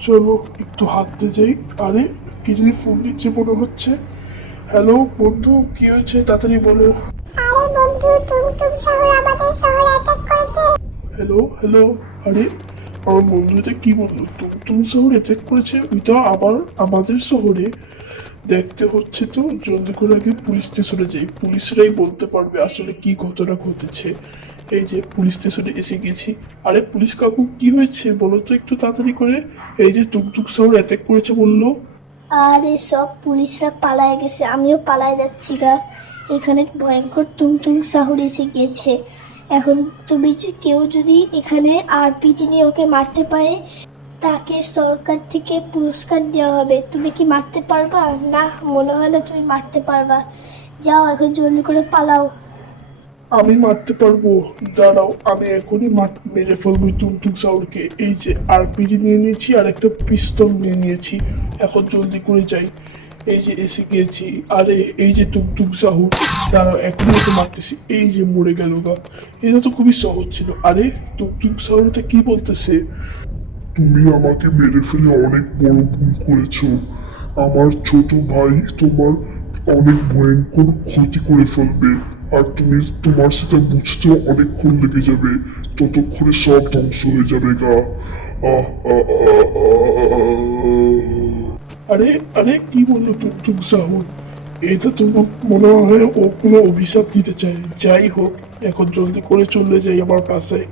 চলো একটু হাঁটতে যাই। আরে কি জানি ফোন দিচ্ছে মনে হচ্ছে। হ্যালো বন্ধু, কি হয়েছে তাড়াতাড়ি বলো। আরে বন্ধু, টুমটুম শহর আমাদের শহরে অ্যাটাক করেছে। Hello hello. আরে আমার বন্ধু এটা কি বললো, টুমটুম শহরে চেক করেছে? ওইটা আবার আমাদের শহরে? দেখতে হচ্ছে তো, জলদি করে আগে পুলিশ স্টেশনে যাই, পুলিশরাই বলতে পারবে আসলে কি ঘটনা ঘটেছে। এই যে পুলিশ স্টেশনে এসে গেছি। আরে পুলিশ কাকু, কি হয়েছে বলো তো একটু তাড়াতাড়ি করে। এই যে টুকটুক শহর অ্যাটাক করেছে বললো। আর সব পুলিশরা পালায় গেছে, আমিও পালায় যাচ্ছি গা। এখানে ভয়ঙ্কর টুংটুং সাহুর এসে গেছে। এখন তুমি কেউ যদি এখানে আরপিজি নিয়ে ওকে মারতে পারে, তাকে সরকার থেকে পুরস্কার দেওয়া হবে। তুমি কি মারতে পারবা? না, মনে হয় না তুমি মারতে পারবা। যাও এখন জলদি করে পালাও। আমি মারতে পারবো, দাঁড়াও আমি এখনই মেরে ফেলবো টুকটুক সাউরকে। এই যে আরপিজি নিয়ে নিয়েছি আর একটা পিস্তল নিয়ে নিয়েছি, এখন জলদি করে যাই। এই যে এসে গেছি। আরে এই যে টুকটুক সাহুর, দাঁড়াও এখনই ওকে মারতেছি। এই যে মরে গেল গা। এটা তো খুবই সহজ ছিল। আরে টুকটুক সাহুর এটা কি বলতেছে? তুমি আমাকে মেরে ফেলে অনেক বড় ভুল করেছো। আমার ছোট ভাই তোমার অনেক ভয়ঙ্কর ক্ষতি করে ফেলবে। আর তুমি তোমার সেটা বুঝতেও অনেকক্ষণ লেগে যাবে। ততক্ষণে সব ধ্বংস হয়ে যাবে গা। আহ আহ আহ আহ। আরে আরে কি বললো টুকটুক সাহুর? এটা তো মনে হয় ও কোনো অভিশাপ দিতে চায়। যাই হোক, এখন জলদি করে চলে যাই আমার বাসায়।